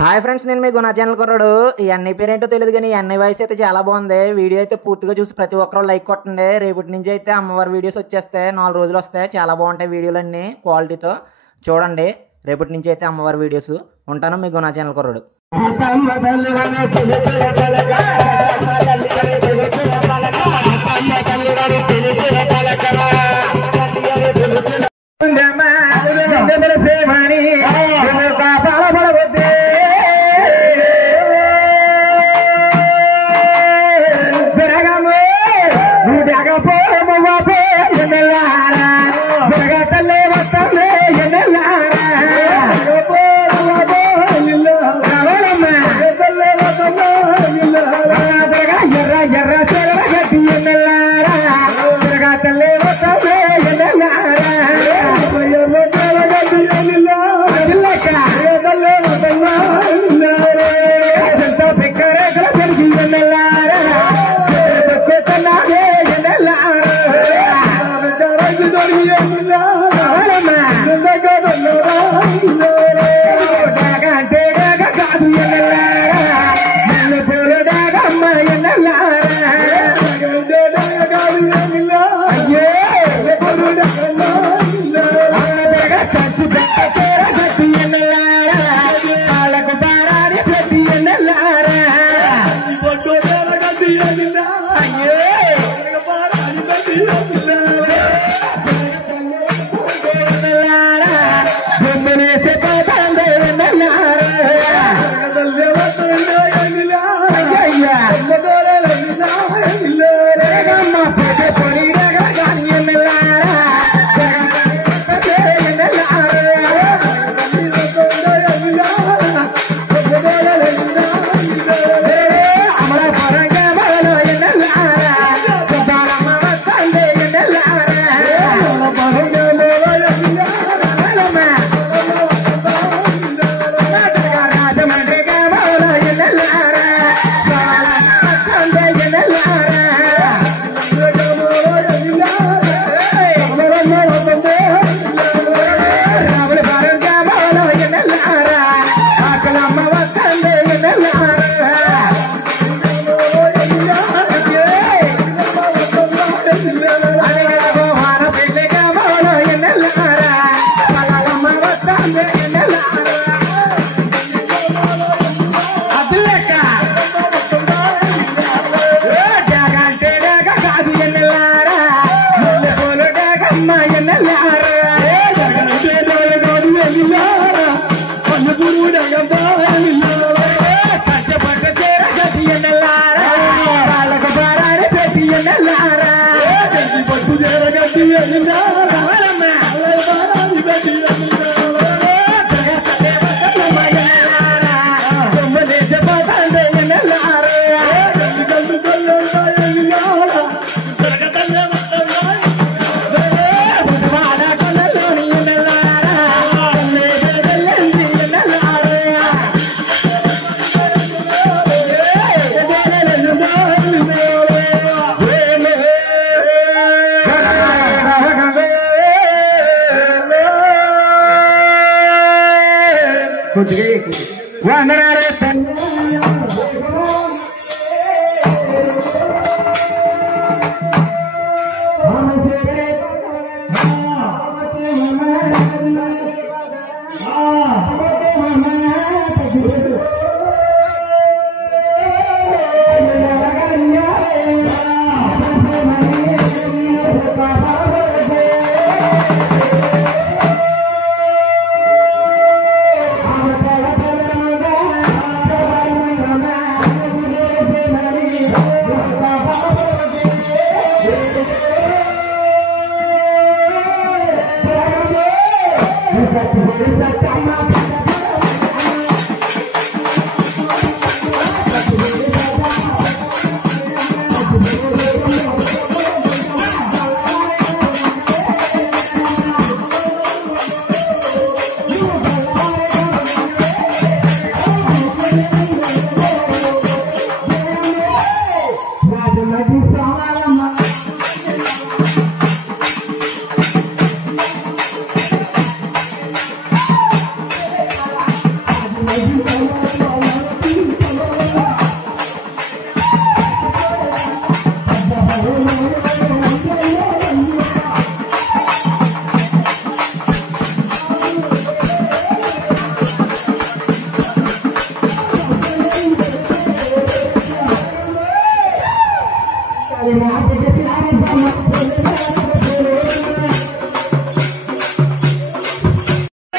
Hi friends, నేను మీ గుణ channel కుర్రాడు. ఈ అన్నయ్య పేరేంటో తెలియదు కానీ ఈ అన్నయ్య వాయిస్ అయితే చాలా బాగుంది. వీడియో అయితే పూర్తిగా చూసి ప్రతి ఒక్కరు లైక్ కొట్టండి. రేపటి నుంచి అయితే అమ్మవారి వీడియోస్ వచ్చేస్తాయి, 4 రోజులు వస్తాయి. చాలా బాగుంటాయి వీడియోలన్నీ క్వాలిటీతో. చూడండి, రేపటి నుంచి అయితే అమ్మవారి వీడియోస్. ఉంటాను మీ గుణ ఛానల్ కుర్రాడు.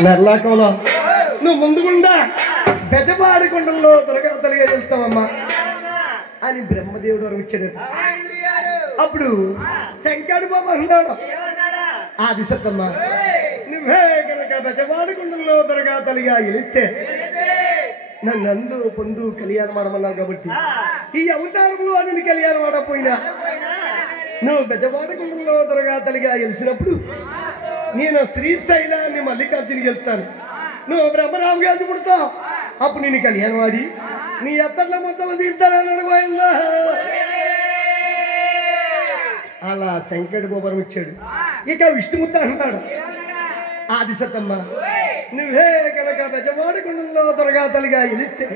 నర్లాకంలో నువ్వు ముందుగుండా బెజపాడికొండలో త్వరగా తలిగా వెళ్తావమ్మా అని బ్రహ్మదేవుడు వరకు వచ్చాడు. అప్పుడు శంకరుడు బాబు అన్నాడు, ఆది సత్తమ్మ నువ్వే కనుక బెజపాడికొండలో త్వరగా తలిగా గెలిస్తే నన్ను అందు పొందు కళ్యాణం ఆడమన్నావు కాబట్టి ఈ అవతారంలో అని కళ్యాణం ఆడపోయినా నువ్వు బెజపాడికొండలో త్వరగా తలిగా గెలిచినప్పుడు నేను శ్రీశైలాన్ని మల్లికార్జుని గెలుస్తాను. నువ్వు బ్రహ్మరావు గారికి పుడతావు, అప్పుడు నేను కళ్యాణం ఆడి నీ ఎత్తట్ల మొత్తలు తీర్తానని అడగబోయిందా. అలా శంకరుడు గోపురం వచ్చాడు. ఇక విష్ణుమూర్తి అంటాడు, ఆది సత్తమ్మ నువ్వే కనుక బెజపాడికొండలో త్వరగా తలిగా గెలిస్తే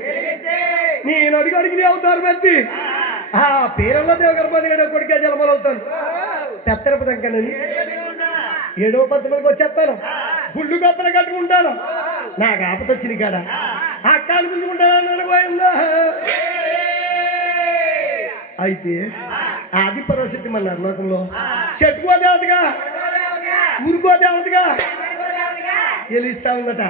నేను అడిగి నీ అవతారం ఎత్తి ఆ పేరల్ల దేవగర్భాన్ని 7వ కొడుకే జలమలవుతాను. పెత్తరపు దంకనని 7వ పద్ధతికి వచ్చేస్తాను. గుళ్ళు గొప్పలు కట్టుకుంటాను. నాకు ఆపత వచ్చింది కాడ ఆ కాలు పుంజుకుంటానని అడగబోయిందా. అయితే ఆది పరాశక్తి మన నర్లోకంలో చెట్టుకో దేవతగా ఊరుకో దేవతగా గెలుస్తా ఉందట.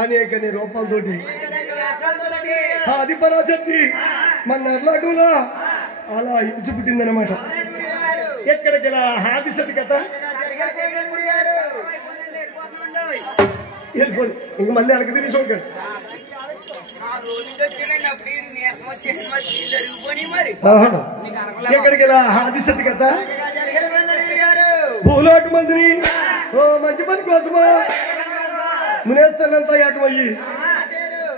అనేక రూపాలతోటి ఆది పరాశక్తి మన నర్లాకంలో అలా ఇచ్చి పుట్టిందనమాట. ఎక్కడికి ఆది సతి కథ వెళ్ళిపోయి ఇంక మళ్ళీ అడగ తిరిగి చూడండి. ఎక్కడికి ఆది సతి కథ భూలోక మందిని ఓ మంచి పని కోసమా మునేస్తానంతా ఏకమయ్యి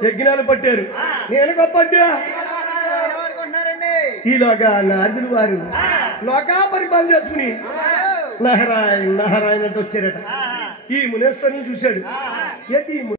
యజ్ఞాలు పట్టారు. నేను గొప్పట్టా ఈలోగా నారదులు వారు లోకా పరిపాలన చేసుకుని నారాయణ నారాయణ అంటే వచ్చారట. ఈ మునేశ్వరిని చూశాడు. ఏంటి